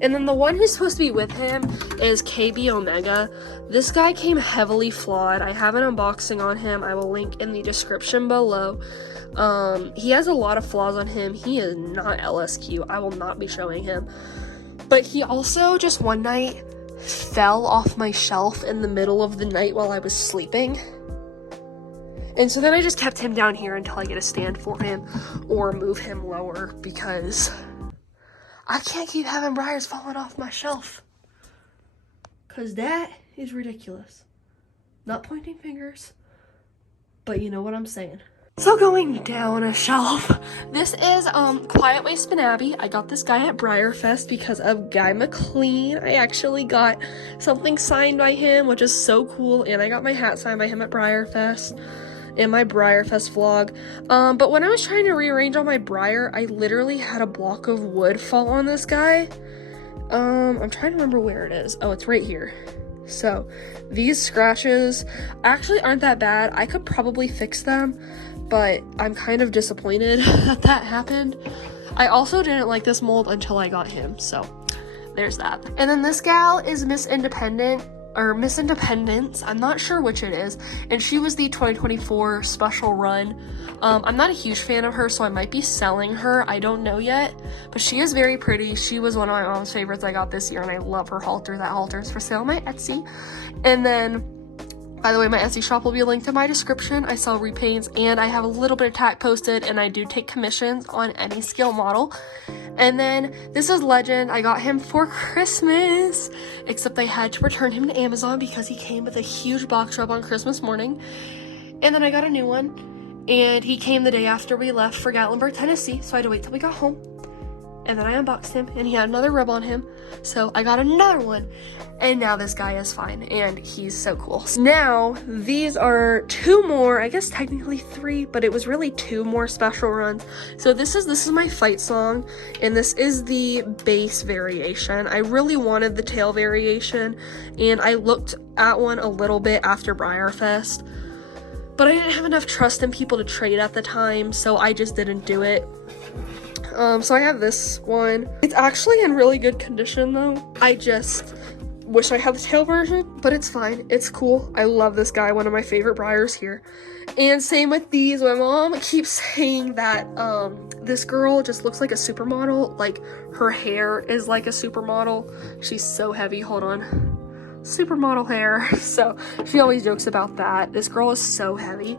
And then the one who's supposed to be with him is KB Omega. This guy came heavily flawed. I have an unboxing on him. I will link in the description below. He has a lot of flaws on him. He is not LSQ. I will not be showing him. But he also just one night fell off my shelf in the middle of the night while I was sleeping. And so then I just kept him down here until I get a stand for him or move him lower, because I can't keep having Breyers falling off my shelf, because that is ridiculous. Not pointing fingers, but you know what I'm saying. So going down a shelf, this is Quiet Way Spinaby. I got this guy at Breyer Fest because of Guy McLean. I actually got something signed by him, which is so cool, and I got my hat signed by him at Breyer Fest in my Breyer Fest vlog. But when I was trying to rearrange all my Breyer, I literally had a block of wood fall on this guy. I'm trying to remember where it is. Oh, it's right here. So these scratches actually aren't that bad. I could probably fix them, but I'm kind of disappointed that happened. I also didn't like this mold until I got him, so there's that. And then this gal is Miss Independent. or Miss Independence, I'm not sure which it is, and she was the 2024 special run. I'm not a huge fan of her, so I might be selling her, I don't know yet, but she is very pretty. She was one of my mom's favorites I got this year, and I love her halter. That halter is for sale on my Etsy. And then, by the way, my Etsy shop will be linked in my description. I sell repaints, and I have a little bit of tack posted, and I do take commissions on any scale model. And then this is Legend. I got him for Christmas, except I had to return him to Amazon because he came with a huge box drop on Christmas morning. And then I got a new one, and he came the day after we left for Gatlinburg, Tennessee, so I had to wait till we got home. And then I unboxed him, and he had another rib on him, so I got another one. And now this guy is fine, and he's so cool. Now, these are 2 more, I guess technically 3, but it was really 2 more special runs. So this is my fight song, and this is the base variation. I really wanted the tail variation, and I looked at one a little bit after Breyer Fest, but I didn't have enough trust in people to trade at the time, so I just didn't do it. So I have this one. It's actually in really good condition though. I just wish I had the tail version, but it's fine. It's cool. I love this guy, one of my favorite Breyers here. And same with these. My mom keeps saying that this girl just looks like a supermodel. Like, her hair is like a supermodel. She's so heavy. Hold on. Supermodel hair. So she always jokes about that. This girl is so heavy.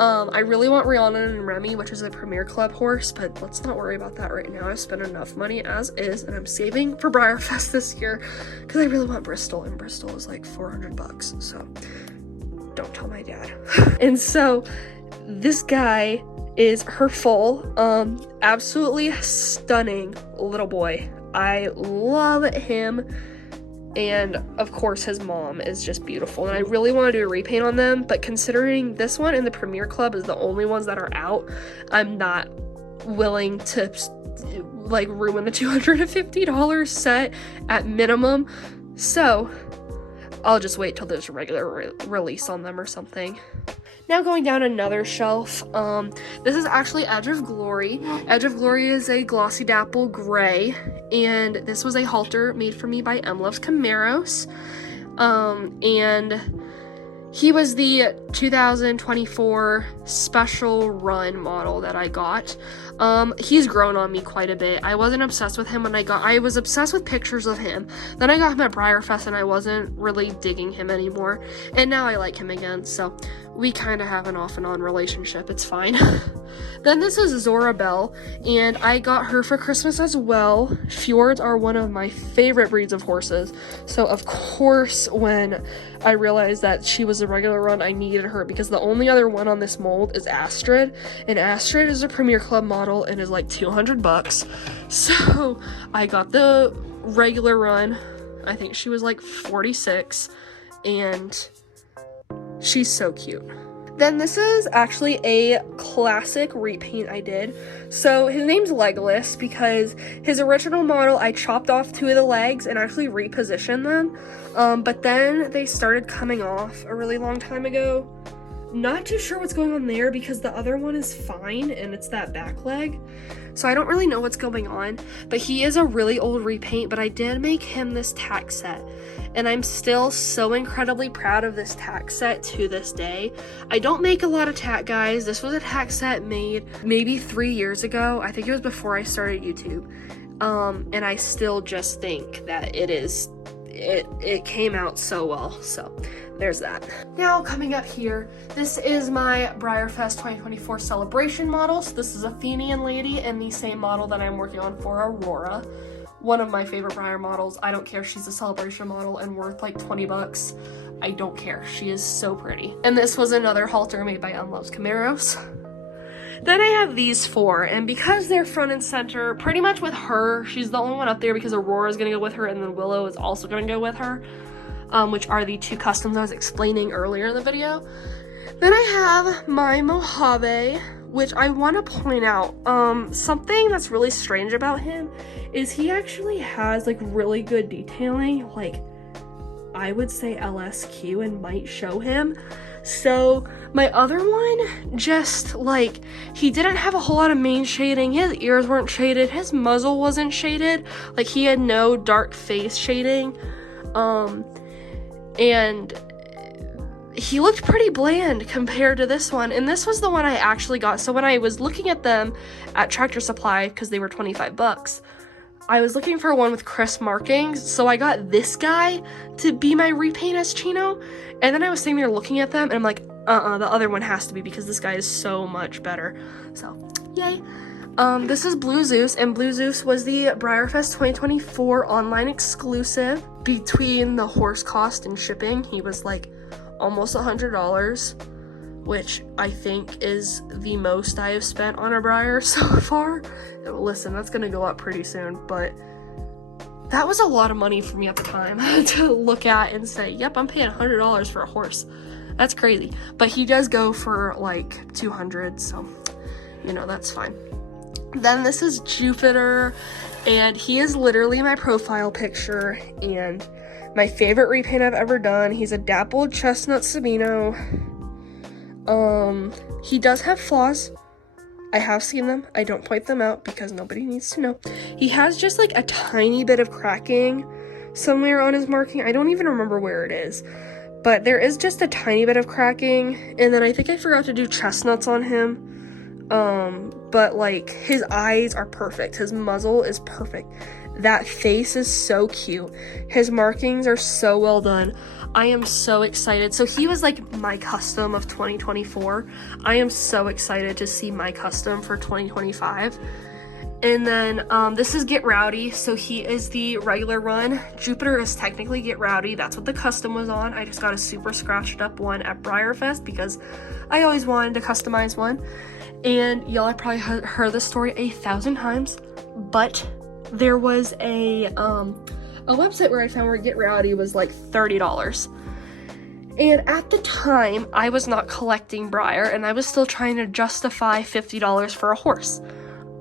I really want Rihanna and Remy, which is a Premier Club horse, but let's not worry about that right now. I've spent enough money as is, and I'm saving for Breyer Fest this year because I really want Bristol, and Bristol is like $400, so don't tell my dad. And so this guy is her full, absolutely stunning little boy. I love him. And of course his mom is just beautiful, and I really want to do a repaint on them, but considering this one and the Premier Club is the only ones that are out, I'm not willing to like ruin the $250 set at minimum, so I'll just wait till there's a regular release on them or something. Now going down another shelf, this is actually Edge of Glory. Edge of Glory is a glossy dapple gray, and this was a halter made for me by Loves Camaros, and he was the 2024 special run model that I got. He's grown on me quite a bit. I wasn't obsessed with him when I was obsessed with pictures of him. Then I got him at Breyer Fest, and I wasn't really digging him anymore, and now I like him again, so we kind of have an off and on relationship. It's fine. Then this is Zora Belle, and I got her for Christmas as well. Fjords are one of my favorite breeds of horses, so of course when I realized that she was a regular run, I needed her, because the only other one on this mold is Astrid, and Astrid is a Premier Club model and is like $200, so I got the regular run. I think she was like 46, and she's so cute. Then this is actually a classic repaint I did. So his name's Legolas because his original model I chopped off 2 of the legs and actually repositioned them. But then they started coming off a really long time ago. Not too sure what's going on there because the other one is fine and it's that back leg. So I don't really know what's going on, but he is a really old repaint, but I did make him this tack set. And I'm still so incredibly proud of this tack set to this day. I don't make a lot of tack, guys. This was a tack set made maybe 3 years ago. I think it was before I started YouTube. And I still just think that it came out so well, so there's that. Now coming up here, this is my Breyer Fest 2024 celebration model. So this is Athenian lady and the same model that I'm working on for Aurora. One of my favorite Breyer models. I don't care, she's a celebration model and worth like $20. I don't care, she is so pretty. And this was another halter made by Loves Camaros. Then I have these 4, and because they're front and center, pretty much with her, she's the only one up there because Aurora is going to go with her, and then Willow is also going to go with her, which are the 2 customs I was explaining earlier in the video. Then I have my Mojave, which I want to point out, something that's really strange about him is he actually has like really good detailing, like I would say LSQ and might show him. So my other one, just like, he didn't have a whole lot of mane shading, his ears weren't shaded, his muzzle wasn't shaded, like he had no dark face shading, and he looked pretty bland compared to this one, and this was the one I actually got. So when I was looking at them at Tractor Supply, because they were 25 bucks, I was looking for one with crisp markings, so I got this guy to be my Repaints chino, and then I was sitting there looking at them, and I'm like, the other one has to be, because this guy is so much better. So, yay. This is Blue Zeus, and Blue Zeus was the Breyerfest 2024 online exclusive. Between the horse cost and shipping, he was like almost $100, which I think is the most I have spent on a Breyer so far. Listen, that's gonna go up pretty soon, but that was a lot of money for me at the time to look at and say, yep, I'm paying $100 for a horse. That's crazy. But he does go for like 200, so you know, that's fine. Then this is Jupiter, and he is literally my profile picture and my favorite repaint I've ever done. He's a dappled chestnut Sabino. He does have flaws. I have seen them. I don't point them out because nobody needs to know. He has just like a tiny bit of cracking somewhere on his marking. I don't even remember where it is, but there is just a tiny bit of cracking. And then I think I forgot to do chestnuts on him. But like his eyes are perfect. His muzzle is perfect. That face is so cute. His markings are so well done. I am so excited. So he was like my custom of 2024. I am so excited to see my custom for 2025. And then this is Get Rowdy. So he is the regular run. Jupiter is technically Get Rowdy. That's what the custom was on. I just got a super scratched up one at Breyerfest because I always wanted to customize one. And y'all have probably heard this story 1,000 times, but there was a website where I found where Get Rowdy was like $30. And at the time, I was not collecting Breyer, and I was still trying to justify $50 for a horse.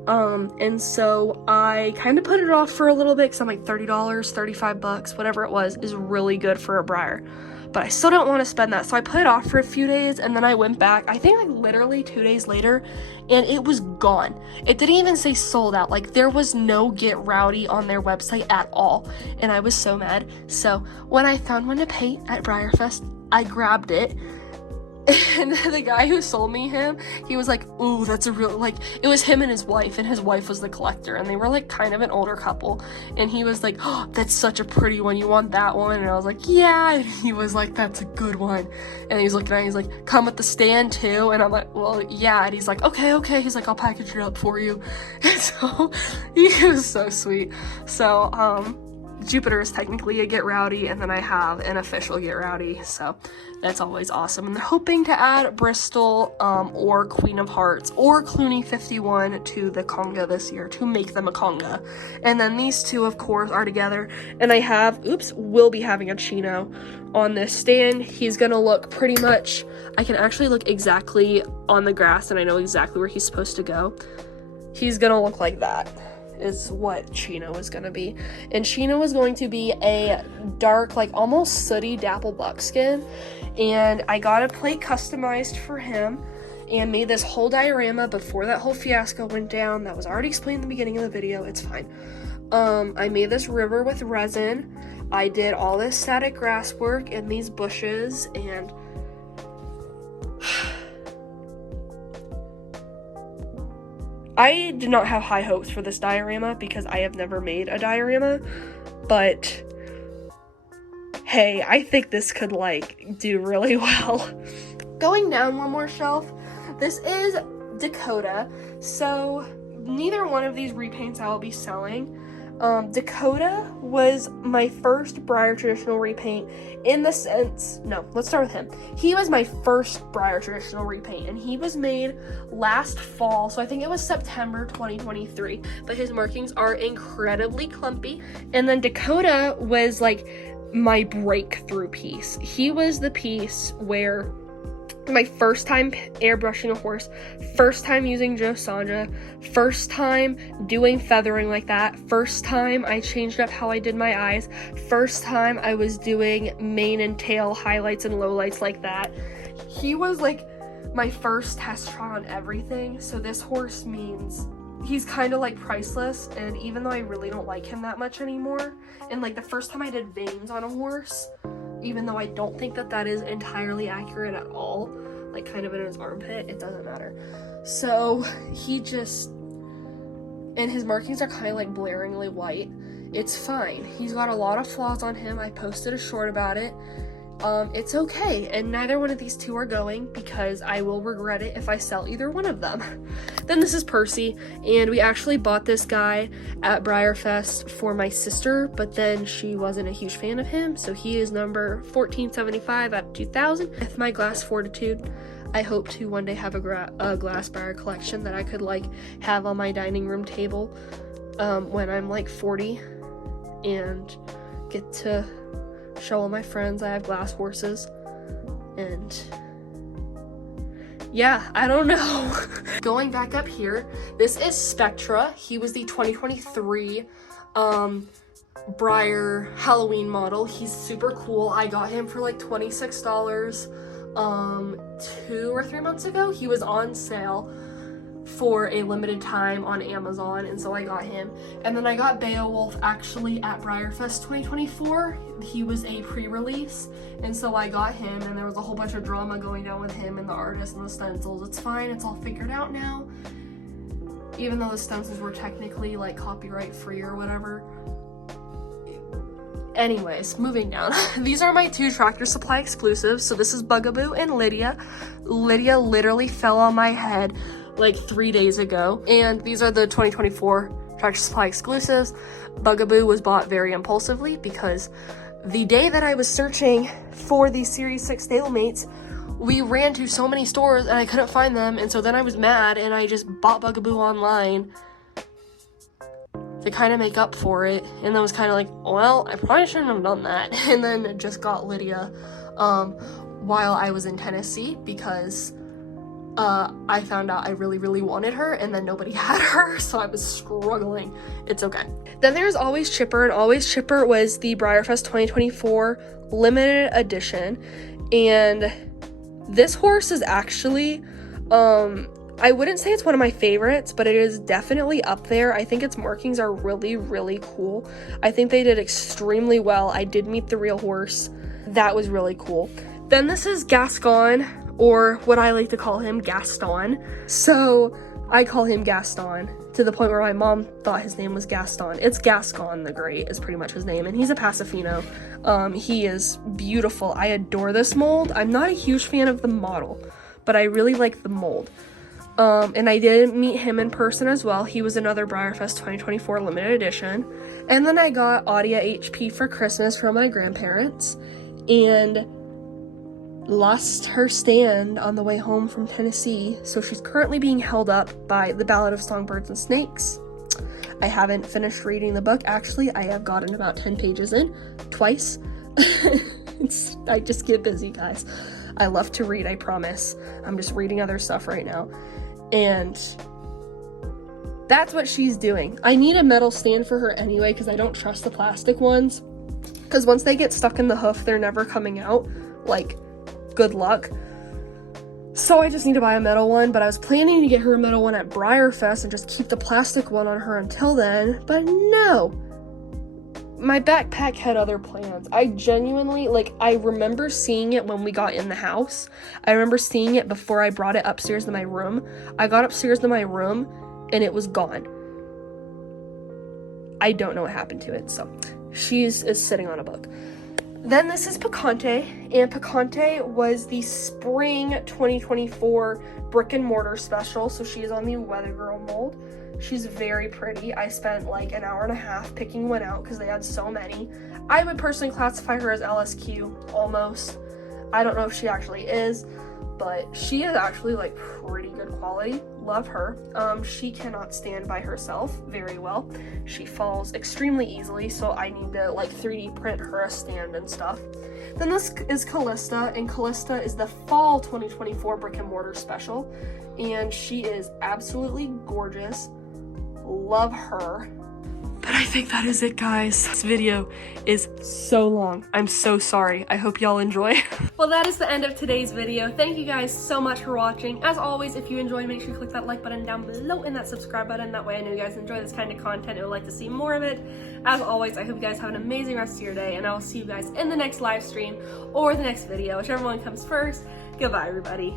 And so I kind of put it off for a little bit, because I'm like $30, 35 bucks, whatever it was, is really good for a Breyer. But I still don't want to spend that, so I put it off for a few days, and then I went back, I think like literally 2 days later, and it was gone. It didn't even say sold out. Like, there was no Get Rowdy on their website at all, and I was so mad. So when I found one to paint at Breyerfest, I grabbed it, and the guy who sold me him, he was like, ooh, that's a real, like, it was him and his wife was the collector, and they were like kind of an older couple, and he was like, oh, that's such a pretty one, you want that one? And I was like, yeah, and he was like, that's a good one, and he's looking at me, he's like, come with the stand too? And I'm like, well, yeah, and he's like, okay, he's like, I'll package it up for you, and so, he was so sweet. So, Jupiter is technically a Get Rowdy, and then I have an official Get Rowdy, so that's always awesome. And they're hoping to add Bristol or Queen of Hearts or Clooney 51 to the conga this year to make them a conga. And then these two, of course, are together. And I will be having a chino on this stand. He's gonna look pretty much, I can actually look exactly on the grass, and I know exactly where he's supposed to go. He's gonna look like that. Is what Chino is going to be. And Chino is going to be a dark, like almost sooty dapple buckskin. And I got a plate customized for him and made this whole diorama before that whole fiasco went down. That was already explained in the beginning of the video. It's fine. I made this river with resin. I did all this static grass work in these bushes, and I did not have high hopes for this diorama because I have never made a diorama, but hey, I think this could like do really well. Going down one more shelf, this is Dakota. So neither one of these repaints I will be selling. Dakota was my first Breyer traditional repaint in the sense, no, let's start with him. He was my first Breyer traditional repaint, and he was made last fall, so I think it was September 2023, but his markings are incredibly clumpy. And then Dakota was like my breakthrough piece. He was the piece where my first time airbrushing a horse, first time using Joe Sanja, first time doing feathering like that, first time I changed up how I did my eyes, first time I was doing mane and tail highlights and lowlights like that. He was like my first test try on everything, so this horse means he's kind of like priceless. And even though I really don't like him that much anymore, and like the first time I did veins on a horse, even though I don't think that that is entirely accurate at all, like kind of in his armpit, it doesn't matter. So he just, and his markings are kind of like blaringly white. It's fine. He's got a lot of flaws on him. I posted a short about it. It's okay, and neither one of these two are going because I will regret it if I sell either one of them. Then this is Percy, and we actually bought this guy at Breyer Fest for my sister, but then she wasn't a huge fan of him, so he is number 1475 out of 2000. With my glass fortitude, I hope to one day have a glass Breyer collection that I could like have on my dining room table when I'm like 40 and get to show all my friends I have glass horses. And yeah, I don't know. Going back up here, this is Spectra. He was the 2023 Breyer Halloween model. He's super cool. I got him for like $26 2 or 3 months ago. He was on sale for a limited time on Amazon, and so I got him. And then I got Beowulf actually at Breyer Fest 2024. He was a pre-release, and so I got him, and there was a whole bunch of drama going down with him and the artist and the stencils. It's fine, it's all figured out now, even though the stencils were technically like copyright free or whatever. Anyways, moving down. These are my 2 Tractor Supply exclusives. So this is Bugaboo and Lydia. Lydia literally fell on my head like 3 days ago. And these are the 2024 Tractor Supply exclusives. Bugaboo was bought very impulsively because the day that I was searching for these Series 6 stablemates, we ran to so many stores and I couldn't find them. And so then I was mad and I just bought Bugaboo online to kind of make up for it, and then was kind of like, well, I probably shouldn't have done that. And then just got Lydia while I was in Tennessee because I found out I really wanted her, and then nobody had her, so I was struggling. It's okay. Then there's Always Chipper, and Always Chipper was the Breyer Fest 2024 limited edition, and this horse is actually I wouldn't say it's one of my favorites, but it is definitely up there. I think its markings are really cool. I think they did extremely well. I did meet the real horse. That was really cool. Then this is Gascon, or what I like to call him, Gaston. So I call him Gaston to the point where my mom thought his name was Gaston. It's Gascon the Great is pretty much his name, and he's a Pasifino. He is beautiful. I adore this mold. I'm not a huge fan of the model, but I really like the mold. And I did meet him in person as well. He was another Breyer Fest 2024 limited edition. And then I got Audia HP for Christmas from my grandparents and lost her stand on the way home from Tennessee. So she's currently being held up by The Ballad of Songbirds and Snakes. I haven't finished reading the book. Actually, I have gotten about 10 pages in twice. I just get busy, guys. I love to read, I promise. I'm just reading other stuff right now. And that's what she's doing. I need a metal stand for her anyway because I don't trust the plastic ones. Because once they get stuck in the hoof, they're never coming out. Like, good luck. So I just need to buy a metal one, but I was planning to get her a metal one at Breyer Fest and just keep the plastic one on her until then, but no. My backpack had other plans. I genuinely, I remember seeing it when we got in the house. I remember seeing it before I brought it upstairs to my room. I got upstairs to my room, and it was gone. I don't know what happened to it, so she is sitting on a book. Then this is Picante, and Picante was the spring 2024 brick and mortar special, so she is on the Weather Girl mold. She's very pretty. I spent like an hour and a half picking one out because they had so many. I would personally classify her as LSQ, almost. I don't know if she actually is, but she is actually pretty good quality. Love her. She cannot stand by herself very well. She falls extremely easily, so I need to 3D print her a stand and stuff. Then this is Callista, and Callista is the fall 2024 brick and mortar special, and she is absolutely gorgeous. Love her. But I think that is it, guys. This video is so long. I'm so sorry. I hope y'all enjoy. Well, that is the end of today's video. Thank you guys so much for watching. As always, if you enjoyed, make sure you click that like button down below and that subscribe button. That way I know you guys enjoy this kind of content and would like to see more of it. As always, I hope you guys have an amazing rest of your day, and I will see you guys in the next live stream or the next video, whichever one comes first. Goodbye, everybody.